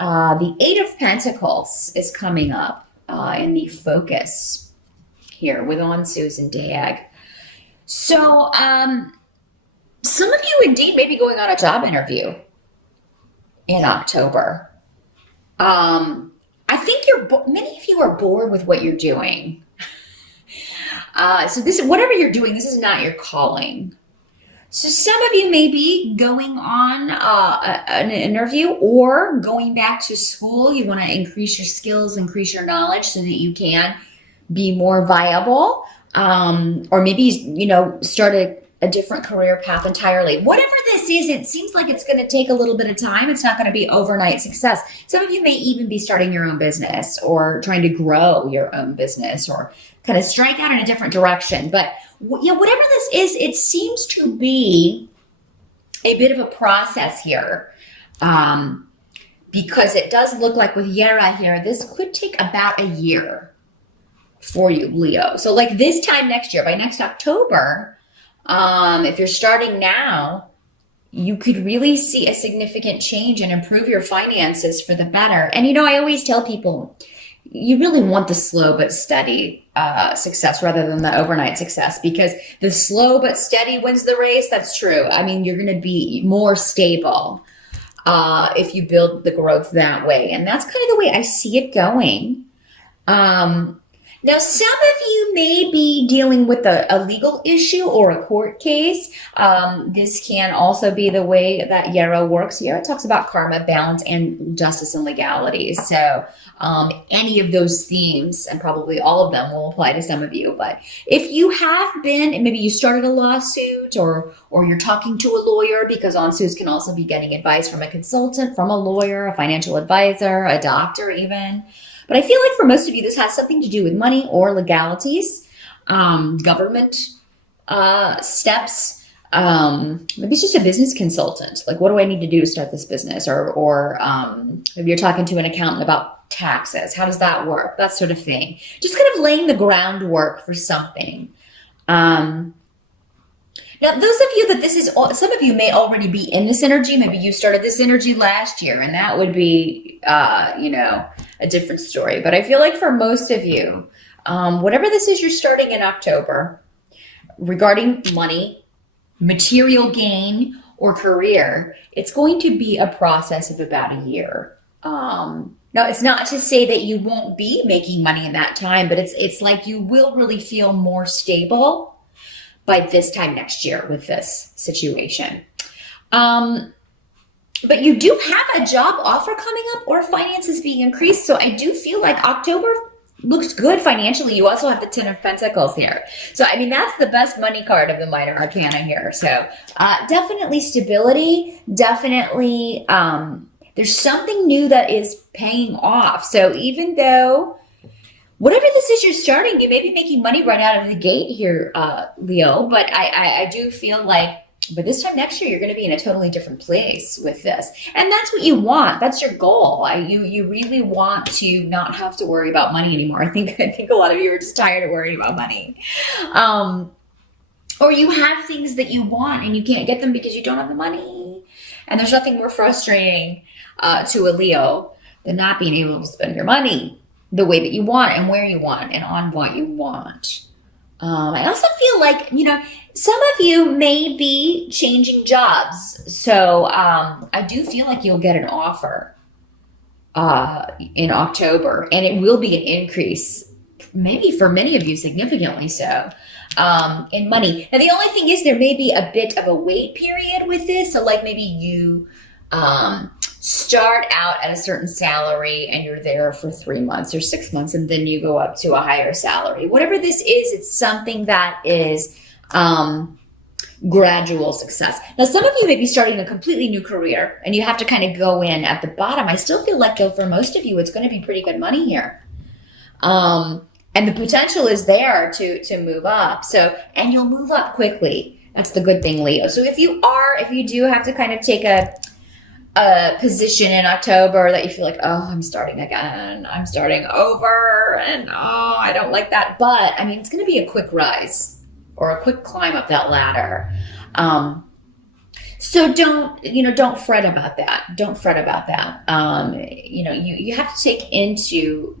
The Eight of Pentacles is coming up in the focus here with on Susan Dag. So some of you indeed may be going on a job interview in October. I think many of you are bored with what you're doing. So this, whatever you're doing, this is not your calling. So some of you may be going on an interview or going back to school. You want to increase your skills, increase your knowledge so that you can be more viable. Or maybe, start a different career path entirely. Whatever this is, it seems like it's going to take a little bit of time. It's not going to be overnight success. Some of you may even be starting your own business or trying to grow your own business or kind of strike out in a different direction. But whatever this is, it seems to be a bit of a process here. Because it does look like with Yera here, this could take about a year for you, Leo. So like this time next year, by next October, if you're starting now, you could really see a significant change and improve your finances for the better. And, I always tell people, you really want the slow but steady success rather than the overnight success, because the slow but steady wins the race. That's true. I mean, you're going to be more stable if you build the growth that way. And that's kind of the way I see it going. Now, some of you may be dealing with a legal issue or a court case. This can also be the way that Yera works. Yera talks about karma, balance, and justice and legality. So any of those themes, and probably all of them, will apply to some of you. But if you have been, and maybe you started a lawsuit or you're talking to a lawyer, because on-suits can also be getting advice from a consultant, from a lawyer, a financial advisor, a doctor even. But I feel like for most of you, this has something to do with money or legalities, government steps. Maybe it's just a business consultant. Like, what do I need to do to start this business? Or maybe you're talking to an accountant about taxes. How does that work? That sort of thing. Just kind of laying the groundwork for something. Now, those of you that this is, some of you may already be in this energy. Maybe you started this energy last year, and that would be, a different story. But I feel like for most of you, whatever this is you're starting in October, regarding money, material gain, or career, it's going to be a process of about a year. Now, it's not to say that you won't be making money in that time, but it's like you will really feel more stable by this time next year with this situation. But you do have a job offer coming up or finances being increased. So I do feel like October looks good financially. You also have the Ten of Pentacles here. So, I mean, that's the best money card of the minor arcana here. So definitely stability, definitely there's something new that is paying off. So even though whatever this is you're starting, you may be making money right out of the gate here, Leo, but I do feel like by this time next year, you're going to be in a totally different place with this. And that's what you want. That's your goal. You really want to not have to worry about money anymore. I think a lot of you are just tired of worrying about money. Or you have things that you want and you can't get them because you don't have the money. And there's nothing more frustrating to a Leo than not being able to spend your money the way that you want and where you want and on what you want. I also feel like, some of you may be changing jobs. So I do feel like you'll get an offer in October, and it will be an increase, maybe for many of you significantly so, in money. Now, the only thing is there may be a bit of a wait period with this. So like maybe you start out at a certain salary and you're there for 3 months or 6 months, and then you go up to a higher salary. Whatever this is, it's something that is gradual success. Now, some of you may be starting a completely new career and you have to kind of go in at the bottom. I still feel like, though, for most of you, it's going to be pretty good money here. And the potential is there to move up. So, and you'll move up quickly. That's the good thing, Leo. So if you do have to kind of take a position in October that you feel like, oh, I'm starting again, I'm starting over, and oh, I don't like that. But I mean, it's going to be a quick rise or a quick climb up that ladder. So don't fret about that. Don't fret about that. You have to take into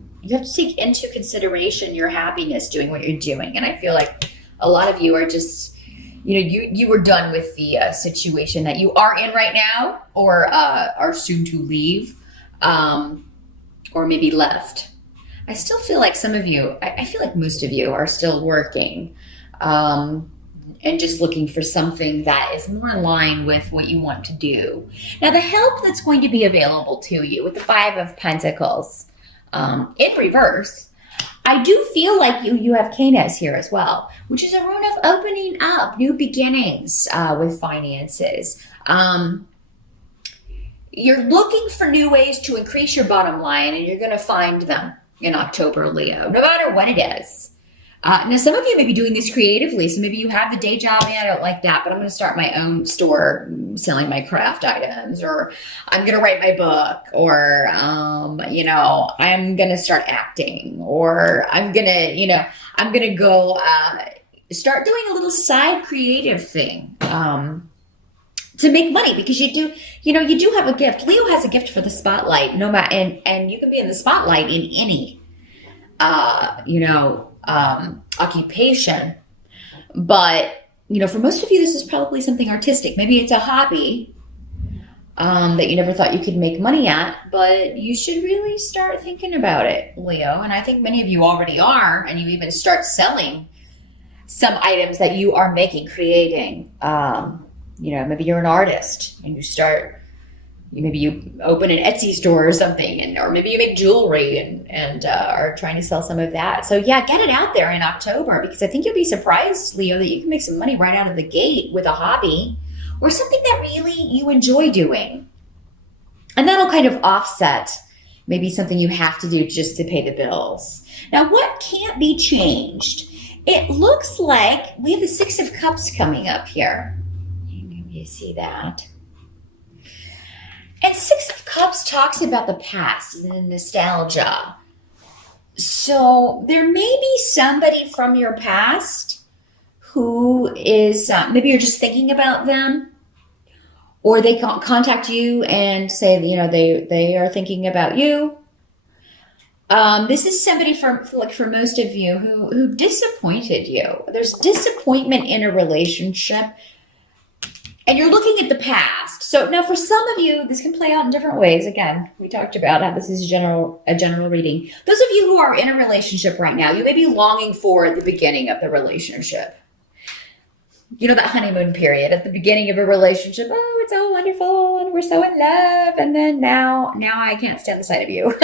consideration your happiness doing what you're doing. And I feel like a lot of you are just, you were done with the situation that you are in right now, or are soon to leave, or maybe left. I still feel like some of you, I feel like most of you are still working, and just looking for something that is more in line with what you want to do. Now, the help that's going to be available to you with the Five of Pentacles in reverse, I do feel like you have Canis here as well, which is a rune of opening up, new beginnings with finances. You're looking for new ways to increase your bottom line, and you're going to find them in October, Leo, no matter what it is. Now, some of you may be doing this creatively, so maybe you have the day job, and I don't like that, but I'm going to start my own store selling my craft items, or I'm going to write my book, or, I'm going to start acting, or I'm going to go start doing a little side creative thing to make money, because you do have a gift. Leo has a gift for the spotlight, no matter, and you can be in the spotlight in any, occupation. But, for most of you, this is probably something artistic. Maybe it's a hobby that you never thought you could make money at, but you should really start thinking about it, Leo. And I think many of you already are, and you even start selling some items that you are making, creating. Maybe you're an artist and maybe you open an Etsy store or something, or maybe you make jewelry and are trying to sell some of that. So yeah, get it out there in October, because I think you'll be surprised, Leo, that you can make some money right out of the gate with a hobby or something that really you enjoy doing. And that'll kind of offset maybe something you have to do just to pay the bills. Now, what can't be changed? It looks like we have the Six of Cups coming up here. Maybe you see that. And Six of Cups talks about the past and the nostalgia. So there may be somebody from your past who is, maybe you're just thinking about them, or they contact you and say, they are thinking about you. This is somebody for most of you who disappointed you. There's disappointment in a relationship, and you're looking at the past. So now for some of you, this can play out in different ways. Again, we talked about how this is a general reading. Those of you who are in a relationship right now, you may be longing for the beginning of the relationship. That honeymoon period at the beginning of a relationship. Oh, it's all wonderful and we're so in love. And then now I can't stand the sight of you.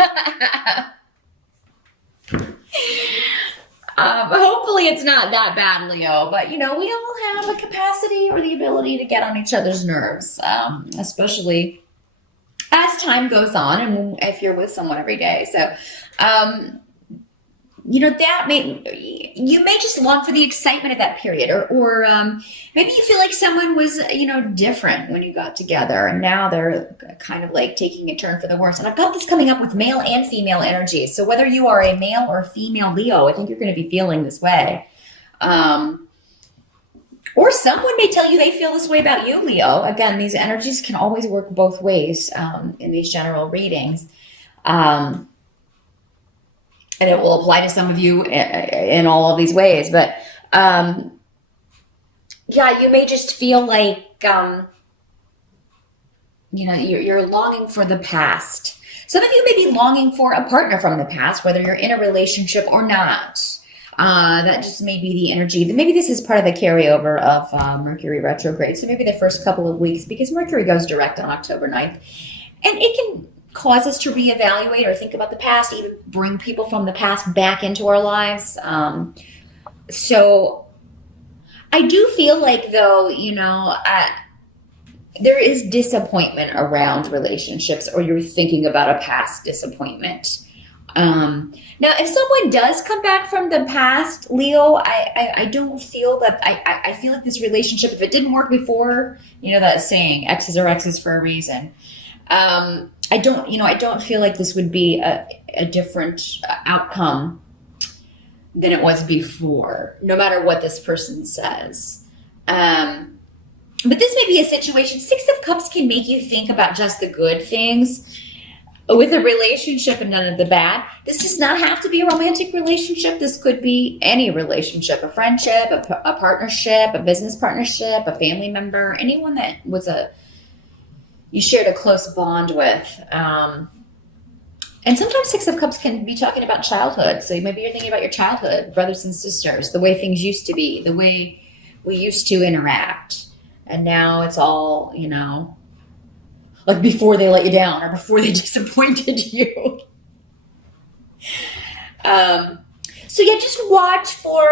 Hopefully it's not that bad, Leo, but we all have a capacity or the ability to get on each other's nerves, especially as time goes on and if you're with someone every day. So, you may just long for the excitement of that period, or maybe you feel like someone was, different when you got together, and now they're kind of like taking a turn for the worse. And I've got this coming up with male and female energies. So whether you are a male or female Leo, I think you're going to be feeling this way. Or someone may tell you they feel this way about you, Leo. Again, these energies can always work both ways in these general readings. And it will apply to some of you in all of these ways. But, you may just feel like, you're longing for the past. Some of you may be longing for a partner from the past, whether you're in a relationship or not. That just may be the energy. Maybe this is part of the carryover of Mercury retrograde. So maybe the first couple of weeks, because Mercury goes direct on October 9th. And it can cause us to reevaluate or think about the past, even bring people from the past back into our lives. So I do feel like, though, there is disappointment around relationships, or you're thinking about a past disappointment. Now, if someone does come back from the past, Leo, I don't feel that, I feel like this relationship, if it didn't work before, that saying, X's are X's for a reason. I don't feel like this would be a different outcome than it was before, no matter what this person says. But this may be a situation. Six of Cups can make you think about just the good things with a relationship and none of the bad. This does not have to be a romantic relationship. This could be any relationship, a friendship, a partnership, a business partnership, a family member, anyone that you shared a close bond with. And sometimes Six of Cups can be talking about childhood. So maybe you're thinking about your childhood, brothers and sisters, the way things used to be, the way we used to interact. And now it's all, like before they let you down or before they disappointed you. So yeah, just watch for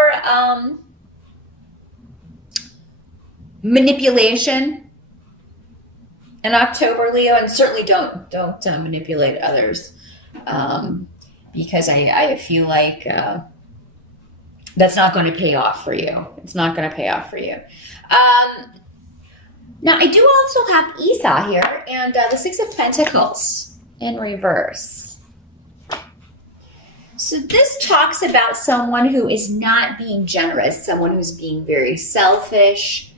manipulation in October, Leo, and certainly don't manipulate others, because I feel like that's not going to pay off for you. It's not going to pay off for you. Now, I do also have Esau here, and the Six of Pentacles in reverse. So this talks about someone who is not being generous, someone who's being very selfish,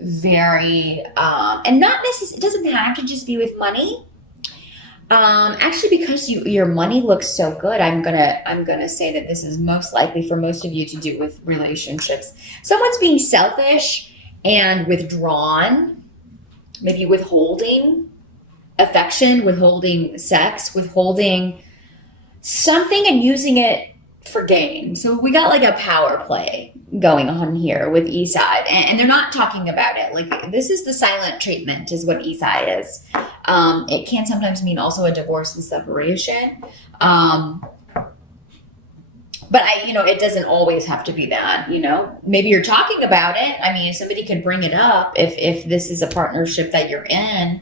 very, and not necessarily, it doesn't have to just be with money. Actually, because your money looks so good, I'm gonna say that this is most likely for most of you to do with relationships. Someone's being selfish and withdrawn, maybe withholding affection, withholding sex, withholding something and using it for gain. So we got like a power play going on here with Esau, and they're not talking about it. Like, this is the silent treatment is what Esau is. It can sometimes mean also a divorce and separation. But it doesn't always have to be that, maybe you're talking about it. I mean, if somebody could bring it up, if this is a partnership that you're in,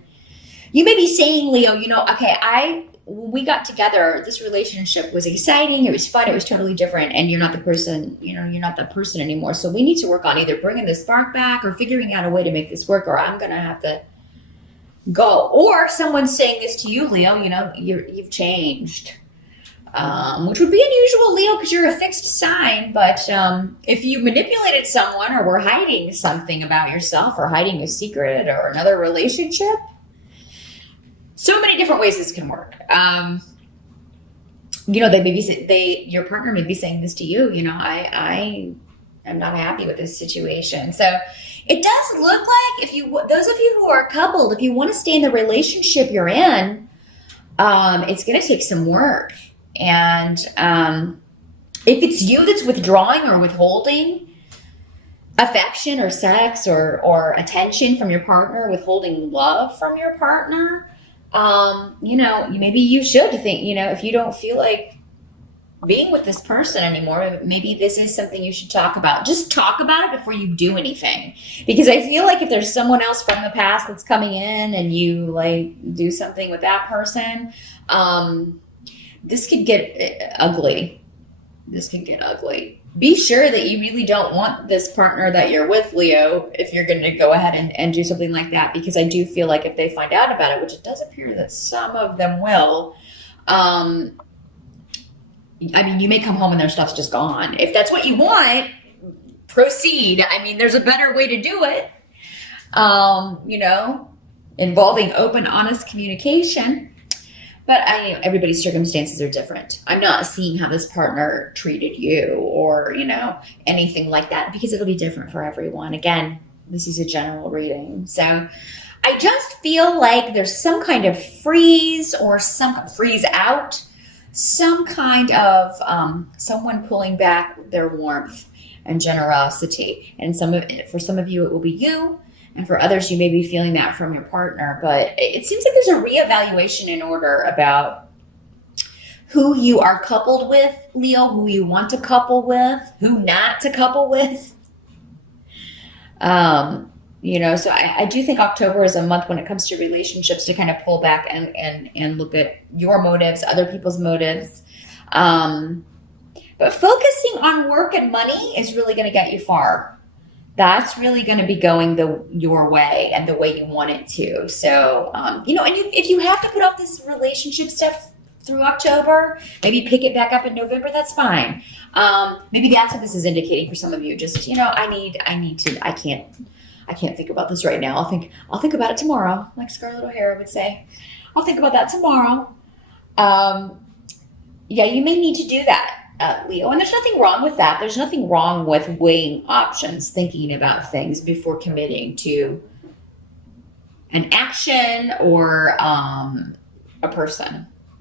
you may be saying, Leo, okay, when we got together, this relationship was exciting. It was fun. It was totally different. And you're not the person, you're not that person anymore. So we need to work on either bringing the spark back or figuring out a way to make this work, or I'm going to have to go. Or someone's saying this to you, Leo, you've changed. Which would be unusual, Leo, because you're a fixed sign. But if you manipulated someone or were hiding something about yourself or hiding a secret or another relationship, so many different ways this can work. Your partner may be saying this to you. I am not happy with this situation. So it does look like those of you who are coupled, if you want to stay in the relationship you're in, it's going to take some work. And if it's you that's withdrawing or withholding affection or sex or attention from your partner, withholding love from your partner, maybe you should think, if you don't feel like being with this person anymore, maybe this is something you should talk about. Just talk about it before you do anything. Because I feel like if there's someone else from the past that's coming in and you do something with that person, this could get ugly. This can get ugly. Be sure that you really don't want this partner that you're with, Leo, if you're going to go ahead and do something like that, because I do feel like if they find out about it, which it does appear that some of them will, you may come home and their stuff's just gone. If that's what you want, proceed. There's a better way to do it, involving open, honest communication. But everybody's circumstances are different. I'm not seeing how this partner treated you or, anything like that, because it'll be different for everyone. Again, this is a general reading. So I just feel like there's some kind of freeze or some freeze out, some kind of someone pulling back their warmth and generosity. And for some of you, it will be you. And for others, you may be feeling that from your partner. But it seems like there's a reevaluation in order about who you are coupled with, Leo, who you want to couple with, who not to couple with. So I do think October is a month when it comes to relationships to kind of pull back and look at your motives, other people's motives. But focusing on work and money is really going to get you far. That's really going to be going your way and the way you want it to. So, and if you have to put off this relationship stuff through October, maybe pick it back up in November, that's fine. Maybe that's what this is indicating for some of you. Just, I I can't think about this right now. I'll think about it tomorrow, like Scarlett O'Hara would say. I'll think about that tomorrow. Yeah, you may need to do that, Leo. And there's nothing wrong with that. There's nothing wrong with weighing options, thinking about things before committing to an action or a person.